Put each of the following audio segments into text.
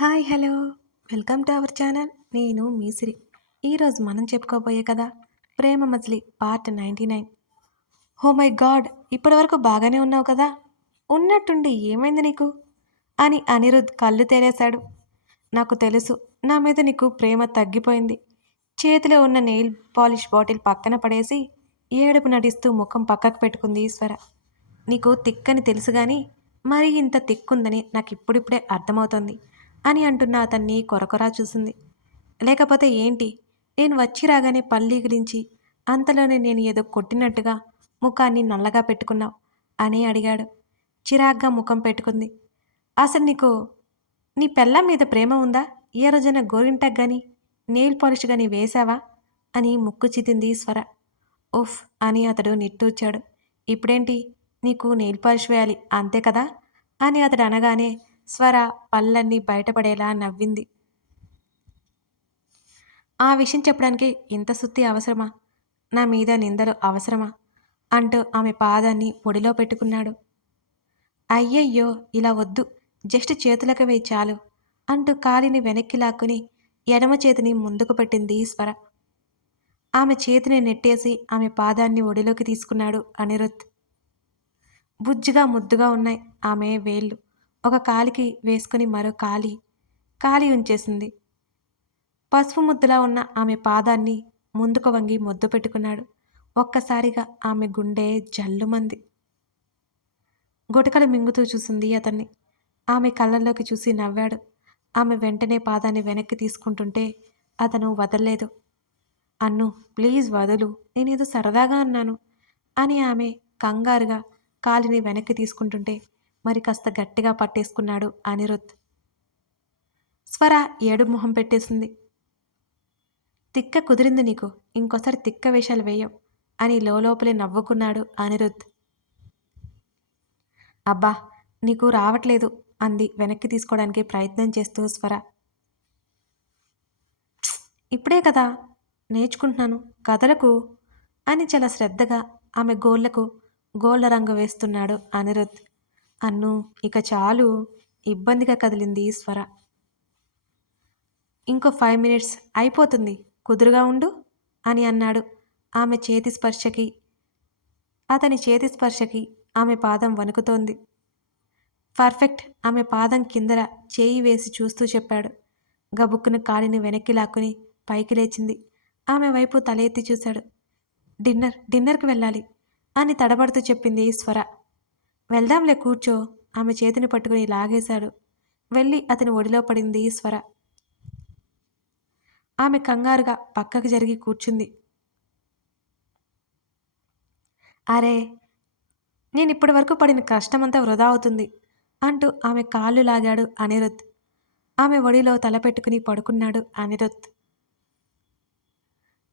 Hi hello. Welcome to our channel. నేను మీసిరి. ఈరోజు మనం చెప్పుకోబోయే కదా Prema Majili part ninety nine. Oh my god ఇప్పటివరకు బాగానే ఉన్నావు కదా? ఉన్నట్టుండి ఏమైంది నీకు? అని అనిరుద్ కళ్ళు తేలేశాడు నాకు తెలుసు నా మీద నీకు ప్రేమ తగ్గిపోయింది. చేతిలో ఉన్న నెయిల్ పాలిష్ బాటిల్ పక్కన పడేసి ఏడుపు నటిస్తూ ముఖం పక్కకు పెట్టుకుంది ఈశ్వర. నీకు తిక్కని తెలుసు కానీ మరీ ఇంత తిక్కుందని నాకు ఇప్పుడిప్పుడే అర్థమవుతుంది. అని అంటున్న అతన్ని కొరకొరా చూసింది. లేకపోతే ఏంటి? నేను వచ్చి రాగానే పల్లి అంతలోనే నేను ఏదో కొట్టినట్టుగా ముఖాన్ని నల్లగా పెట్టుకున్నావు అని అడిగాడు. చిరాగ్గా ముఖం పెట్టుకుంది. అసలు నీకు నీ పెళ్ళం మీద ప్రేమ ఉందా? ఏ రోజైనా గోరింటాక్ కానీ నెయిల్ పాలిష్ కానీ వేశావా? అని ముక్కు చితింది స్వర. ఉఫ్ అని అతడు నిట్టూర్చాడు. ఇప్పుడేంటి? నీకు నెయిల్ పాలిష్ వేయాలి అంతే కదా? అని అతడు అనగానే స్వర పళ్ళన్నీ బయటపడేలా నవ్వింది. ఆ విషయం చెప్పడానికి ఇంత సుత్తి అవసరమా? నా మీద నిందలు అవసరమా? అంటూ ఆమె పాదాన్ని పొడిలో పెట్టుకున్నాడు. అయ్యయ్యో ఇలా వద్దు. జస్ట్ చేతులకు వేయి చాలు అంటూ కాలిని వెనక్కి లాక్కుని ఎడమ చేతిని ముందుకు పెట్టింది స్వర. ఆమె చేతిని నెట్టేసి ఆమె పాదాన్ని ఒడిలోకి తీసుకున్నాడు అనిరుద్ బుజ్జిగా ముద్దుగా ఉన్నాయి ఆమె వేళ్ళు. ఒక కాలికి వేసుకుని మరో కాలి కాలి ఉంచేసింది. పసుపు ముద్దలా ఉన్న ఆమె పాదాన్ని ముందుకు వంగి ముద్దు పెట్టుకున్నాడు. ఒక్కసారిగా ఆమె గుండె జల్లుమంది. గుటకలు మింగుతూ చూసింది అతన్ని. ఆమె కళ్ళల్లోకి చూసి నవ్వాడు. ఆమె వెంటనే పాదాన్ని వెనక్కి తీసుకుంటుంటే అతను వదలలేదు. అన్ను ప్లీజ్ వదులు. నేనేదో సరదాగా అన్నాను అని ఆమె కంగారుగా కాలిని వెనక్కి తీసుకుంటుంటే మరి కాస్త గట్టిగా పట్టేసుకున్నాడు అనిరుద్. స్వర ఏడు మొహం పెట్టేసింది. తిక్క కుదిరింది నీకు ఇంకోసారి తిక్క వేషాలు వేయం అని లోపలే నవ్వుకున్నాడు అనిరుద్. అబ్బా నీకు రావట్లేదు అంది వెనక్కి తీసుకోవడానికి ప్రయత్నం చేస్తూ స్వర. ఇప్పుడే కదా నేర్చుకుంటున్నాను కథలకు అని చాలా శ్రద్ధగా ఆమె గోళ్ళకు గోళ్ళ రంగు వేస్తున్నాడు అనిరుద్. అన్ను ఇక చాలు. ఇబ్బందిగా కదిలింది స్వర. ఇంకో ఫైవ్ మినిట్స్ అయిపోతుంది. కుదురుగా ఉండు అని అన్నాడు ఆమె చేతి స్పర్శకి. అతని చేతి స్పర్శకి ఆమె పాదం వణుకుతోంది. పర్ఫెక్ట్ ఆమె పాదం కిందర చేయి వేసి చూస్తూ చెప్పాడు. గబుక్కున కాలిని వెనక్కి లాక్కుని పైకి లేచింది. ఆమె వైపు తల ఎత్తి చూశాడు. డిన్నర్ డిన్నర్కి వెళ్ళాలి అని తడబడుతూ చెప్పింది స్వర. వెళ్దాంలే కూర్చో. ఆమె చేతిని పట్టుకుని లాగేశాడు. వెళ్ళి అతని ఒడిలో పడింది స్వర. ఆమె కంగారుగా పక్కకు జరిగి కూర్చుంది. అరే నేను ఇప్పటి వరకు పడిన కష్టమంతా వృధా అవుతుంది అంటూ ఆమె కాళ్ళు లాగాడు అనిరుద్. ఆమె ఒడిలో తల పెట్టుకుని పడుకున్నాడు అనిరుద్.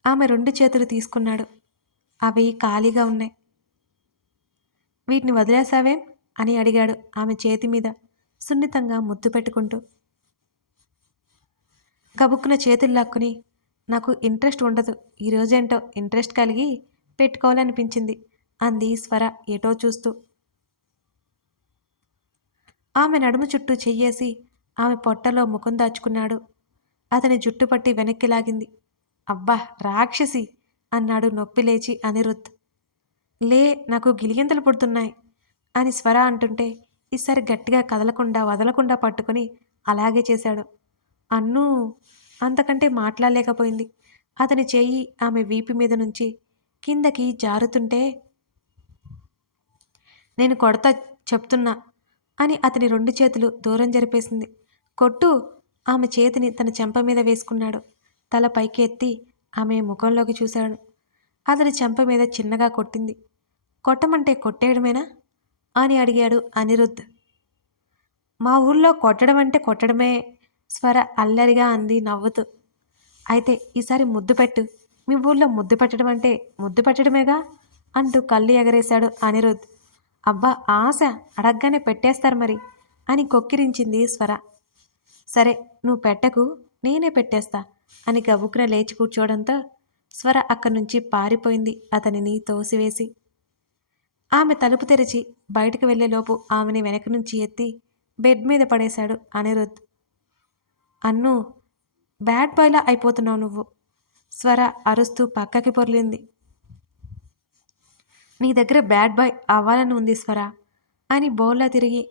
ఆమె రెండు చేతులు తీసుకున్నాడు. అవి ఖాళీగా ఉన్నాయి. వీటిని వదిలేసావేం అని అడిగాడు ఆమె చేతి మీద సున్నితంగా ముద్దు పెట్టుకుంటూ. గబుక్కున చేతులు లాక్కుని నాకు ఇంట్రెస్ట్ ఉండదు ఈరోజేంటో ఇంట్రెస్ట్ కలిగి పెట్టుకోవాలనిపించింది అంది స్వర ఏటో చూస్తూ. ఆమె నడుము చుట్టూ చెయ్యేసి ఆమె పొట్టలో ముఖం దాచుకున్నాడు. అతని జుట్టు పట్టి వెనక్కి లాగింది. అబ్బా రాక్షసి! అన్నాడు నొప్పి లేచి అనిరుద్ లే నాకు గిలిగింతలు పుడుతున్నాయి. అని స్వర అంటుంటే ఈసారి గట్టిగా కదలకుండా వదలకుండా పట్టుకుని అలాగే చేశాడు. అన్ను అంతకంటే మాట్లాడలేకపోయింది. అతని చెయ్యి ఆమె వీపు మీద నుంచి కిందకి జారుతుంటే నేను కొడతా చెప్తున్నా అని అతని రెండు చేతులు దూరం జరిపేసింది. కొట్టు ఆమె చేతిని తన చెంప మీద వేసుకున్నాడు. తల పైకి ఎత్తి ఆమె ముఖంలోకి చూశాడు. అతని చెంప మీద చిన్నగా కొట్టింది. కొట్టమంటే కొట్టేయడమేనా? అని అడిగాడు అనిరుద్ధ్. మా ఊళ్ళో కొట్టడం అంటే కొట్టడమే స్వర అల్లరిగా అంది నవ్వుతూ. అయితే ఈసారి ముద్దు పెట్టు. మీ ఊళ్ళో ముద్దు పెట్టడం అంటే ముద్దు పెట్టడమేగా? అంటూ కళ్ళు ఎగరేశాడు అనిరుద్ధ్. అబ్బా ఆశ. అడగ్గానే పెట్టేస్తారు మరి అని కొక్కిరించింది స్వర. సరే నువ్వు పెట్టకు. నేనే పెట్టేస్తా అని గబుక్కున లేచి కూర్చోవడంతో స్వర అక్కడి నుంచి పారిపోయింది అతనిని తోసివేసి. ఆమె తలుపు తెరిచి బయటకు వెళ్ళేలోపు ఆమెని వెనక నుంచి ఎత్తి బెడ్ మీద పడేశాడు అనిరుద్. అన్ను బ్యాడ్ బాయ్లా అయిపోతున్నావు నువ్వు. స్వర అరుస్తూ పక్కకి పొర్లింది. నీ దగ్గర బ్యాడ్ బాయ్ అవ్వాలని ఉంది స్వర అని బోల్లా తిరిగి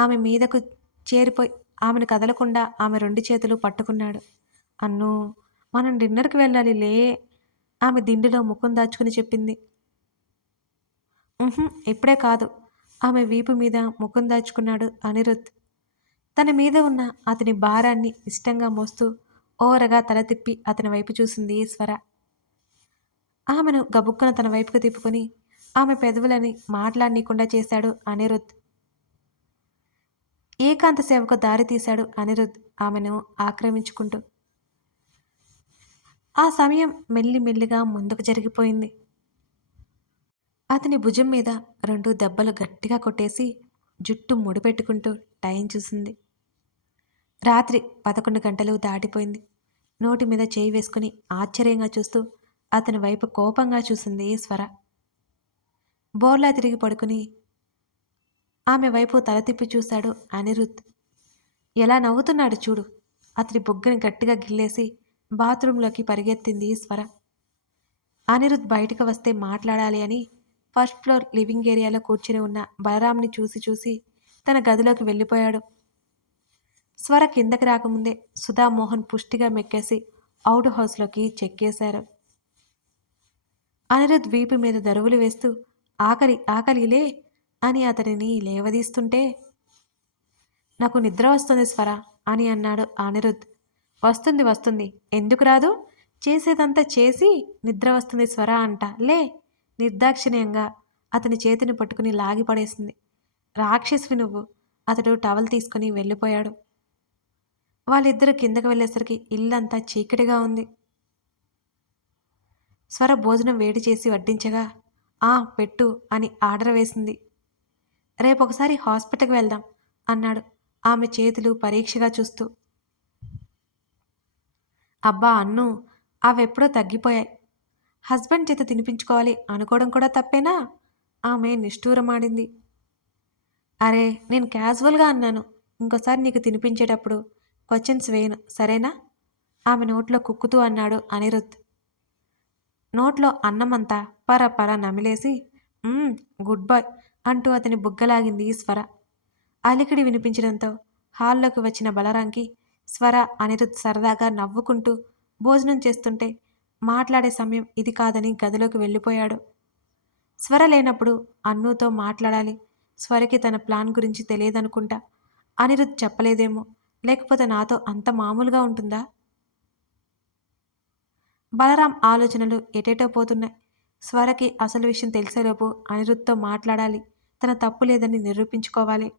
ఆమె మీదకు చేరిపోయి ఆమెను కదలకుండా ఆమె రెండు చేతులు పట్టుకున్నాడు. అన్ను మనం డిన్నర్కి వెళ్ళాలి లే ఆమె దిండులో ముఖం దాచుకుని చెప్పింది. ఇప్పుడే కాదు. ఆమె వీపు మీద ముఖం దాచుకున్నాడు అనిరుద్. తన మీద ఉన్న అతని భారాన్ని ఇష్టంగా మోస్తూ ఓరగా తల తిప్పి అతని వైపు చూసింది స్వర ఆమెను గబుక్కున తన వైపుకు తిప్పుకొని ఆమె పెదవులని మాట్లాడనీకుండా చేశాడు అనిరుద్. ఏకాంత సేవకు దారి తీశాడు అనిరుద్ ఆమెను ఆక్రమించుకుంటూ. ఆ సమయం మెల్లి మెల్లిగా ముందుకు జరిగిపోయింది. అతని భుజం మీద రెండు దెబ్బలు గట్టిగా కొట్టేసి జుట్టు ముడిపెట్టుకుంటూ టైం చూసింది. రాత్రి పదకొండు గంటలు దాటిపోయింది. నోటి మీద చేయి వేసుకుని ఆశ్చర్యంగా చూస్తూ అతని వైపు కోపంగా చూసింది స్వర. బోర్లా తిరిగి పడుకుని ఆమె వైపు తల తిప్పి చూశాడు అనిరుద్. ఎలా నవ్వుతున్నాడు చూడు. అతని బొగ్గని గట్టిగా గిల్లేసి బాత్రూంలోకి పరిగెత్తింది స్వర. అనిరుద్ బయటకు వస్తే మాట్లాడాలి అని ఫస్ట్ ఫ్లోర్ లివింగ్ ఏరియాలో కూర్చుని ఉన్న బలరాంని చూసి చూసి తన గదిలోకి వెళ్ళిపోయాడు. స్వర కిందకి రాకముందే సుధామోహన్ పుష్టిగా మెక్కేసి అవుట్ హౌస్లోకి చెక్కేశారు అనిరుద్ వీపు మీద దరువులు వేస్తూ ఆకలి ఆకలిలే అని అతనిని లేవదీస్తుంటే నాకు నిద్ర వస్తుంది స్వర అని అన్నాడు అనిరుద్. వస్తుంది వస్తుంది. ఎందుకు రాదు? చేసేదంతా చేసి నిద్ర వస్తుంది స్వర అంట. లే నిర్దాక్షిణ్యంగా అతని చేతిని పట్టుకుని లాగిపడేసింది. రాక్షసువి నువ్వు. అతడు టవల్ తీసుకుని వెళ్ళిపోయాడు. వాళ్ళిద్దరూ కిందకు వెళ్ళేసరికి ఇల్లంతా చీకటిగా ఉంది. స్వర భోజనం వేడి చేసి వడ్డించగా ఆ పెట్టు అని ఆర్డర్ వేసింది. రేపొకసారి హాస్పిటల్కి వెళ్దాం అన్నాడు ఆమె చేతులు పరీక్షగా చూస్తూ. అబ్బా అన్ను! అవెప్పుడో తగ్గిపోయాయి. హస్బెండ్ చేత తినిపించుకోవాలి అనుకోవడం కూడా తప్పేనా? ఆమె నిష్ఠూరమాడింది. అరే నేను క్యాజువల్గా అన్నాను. ఇంకోసారి నీకు తినిపించేటప్పుడు క్వశ్చన్స్ వేయను సరేనా? ఆమె నోట్లో కుక్కుతూ అన్నాడు అనిరుద్ నోట్లో అన్నమంతా పర పర నమిలేసి గుడ్ బాయ్ అంటూ అతని బుగ్గలాగింది స్వర. అలికిడి వినిపించడంతో హాల్లోకి వచ్చిన బలరాంకి స్వర అనిరుద్ సరదాగా నవ్వుకుంటూ భోజనం చేస్తుంటే మాట్లాడే సమయం ఇది కాదని గదిలోకి వెళ్ళిపోయాడు. స్వర లేనప్పుడు అన్నుతో మాట్లాడాలి. స్వరకి తన ప్లాన్ గురించి తెలియదనుకుంటా. అనిరుద్ చెప్పలేదేమో. లేకపోతే నాతో అంత మామూలుగా ఉంటుందా? బలరాం ఆలోచనలు ఎటేటో పోతున్నాయి. స్వరకి అసలు విషయం తెలిసేలోపు అనిరుద్తో మాట్లాడాలి. తన తప్పు లేదని నిరూపించుకోవాలి.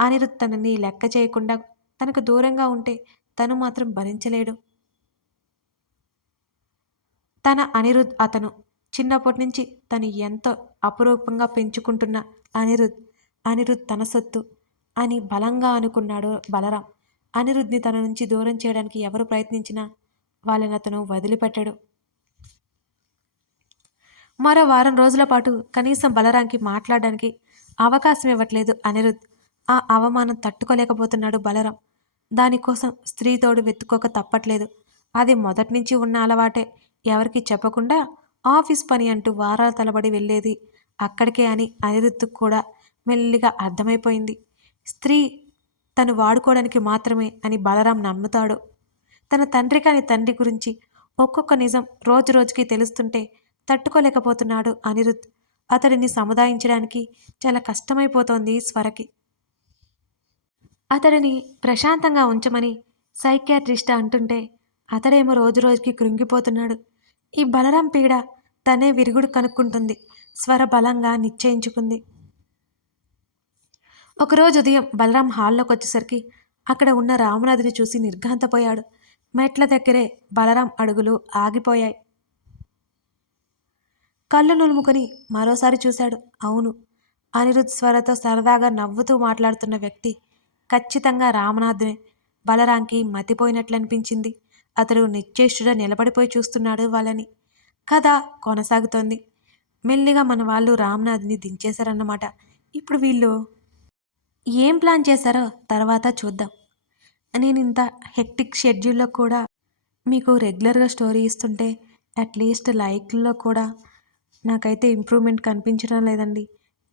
అనిరుద్ తనని లెక్క చేయకుండా తనకు దూరంగా ఉంటే తను మాత్రం భరించలేడు. తన అనిరుద్ అతను చిన్నప్పటి నుంచి తను ఎంతో అపురూపంగా పెంచుకుంటున్న అనిరుద్ అనిరుద్ తన సొత్తు అని బలంగా అనుకున్నాడు బలరాం. అనిరుద్ని తన నుంచి దూరం చేయడానికి ఎవరు ప్రయత్నించినా వాళ్ళని అతను వదిలిపెట్టాడు. మరో వారం రోజుల పాటు కనీసం బలరాంకి మాట్లాడడానికి అవకాశం ఇవ్వట్లేదు అనిరుద్. ఆ అవమానం తట్టుకోలేకపోతున్నాడు బలరాం. దానికోసం స్త్రీ తోడు వెతుక్కోక తప్పట్లేదు. అది మొదటి నుంచి ఉన్న అలవాటే. ఎవరికి చెప్పకుండా ఆఫీస్ పని అంటూ వారాల తలబడి వెళ్ళేది అక్కడికే అని అనిరుద్ధుకు కూడా మెల్లిగా అర్థమైపోయింది. స్త్రీ తను వాడుకోవడానికి మాత్రమే అని బలరాం నమ్ముతాడు. తన తండ్రి కాని తండ్రి గురించి ఒక్కొక్క నిజం రోజు రోజుకి తెలుస్తుంటే తట్టుకోలేకపోతున్నాడు అనిరుద్ అతడిని సముదాయించడానికి చాలా కష్టమైపోతోంది స్వరకి. అతడిని ప్రశాంతంగా ఉంచమని సైకియాట్రిస్ట్ అంటుంటే అతడేమో రోజు రోజుకి కృంగిపోతున్నాడు. ఈ బలరాం పీడ తనే విరుగుడు కనుక్కుంటుంది. స్వర బలంగా నిశ్చయించుకుంది. ఒకరోజు ఉదయం బలరాం హాల్లోకి వచ్చేసరికి అక్కడ ఉన్న రామనాథుని చూసి నిర్ఘాంతపోయాడు. మెట్ల దగ్గరే బలరాం అడుగులు ఆగిపోయాయి. కళ్ళు నులుముకొని మరోసారి చూశాడు. అవును అనిరుద్ స్వరతో సరదాగా నవ్వుతూ మాట్లాడుతున్న వ్యక్తి ఖచ్చితంగా రామనాథునే. బలరాంకి మతిపోయినట్లనిపించింది. అతడు నిశ్చేష్టుడ నిలబడిపోయి చూస్తున్నాడు వాళ్ళని. కథ కొనసాగుతోంది. మెల్లిగా మన వాళ్ళు రామ్నాథ్ని దించేశారన్నమాట. ఇప్పుడు వీళ్ళు ఏం ప్లాన్ చేశారో తర్వాత చూద్దాం. నేను ఇంత హెక్టిక్ షెడ్యూల్లో కూడా మీకు రెగ్యులర్గా స్టోరీ ఇస్తుంటే అట్లీస్ట్ లైక్లో కూడా నాకైతే ఇంప్రూవ్మెంట్ కనిపించడం లేదండి.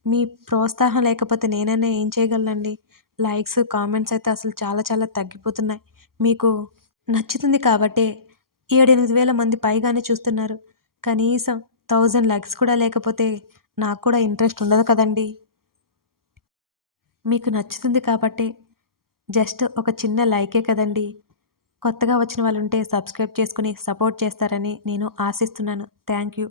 మీ ప్రోత్సాహం లేకపోతే నేనైనా ఏం చేయగలనండి? లైక్స్ కామెంట్స్ అయితే అసలు చాలా చాలా తగ్గిపోతున్నాయి. మీకు నచ్చుతుంది కాబట్టే ఏడెనిమిది వేల మంది పైగానే చూస్తున్నారు. కనీసం థౌజండ్ లైక్స్ కూడా లేకపోతే నాకు కూడా ఇంట్రెస్ట్ ఉండదు కదండి. మీకు నచ్చుతుంది కాబట్టి జస్ట్ ఒక చిన్న లైకే కదండి. కొత్తగా వచ్చిన వాళ్ళు ఉంటే సబ్స్క్రైబ్ చేసుకుని సపోర్ట్ చేస్తారని నేను ఆశిస్తున్నాను. Thank you.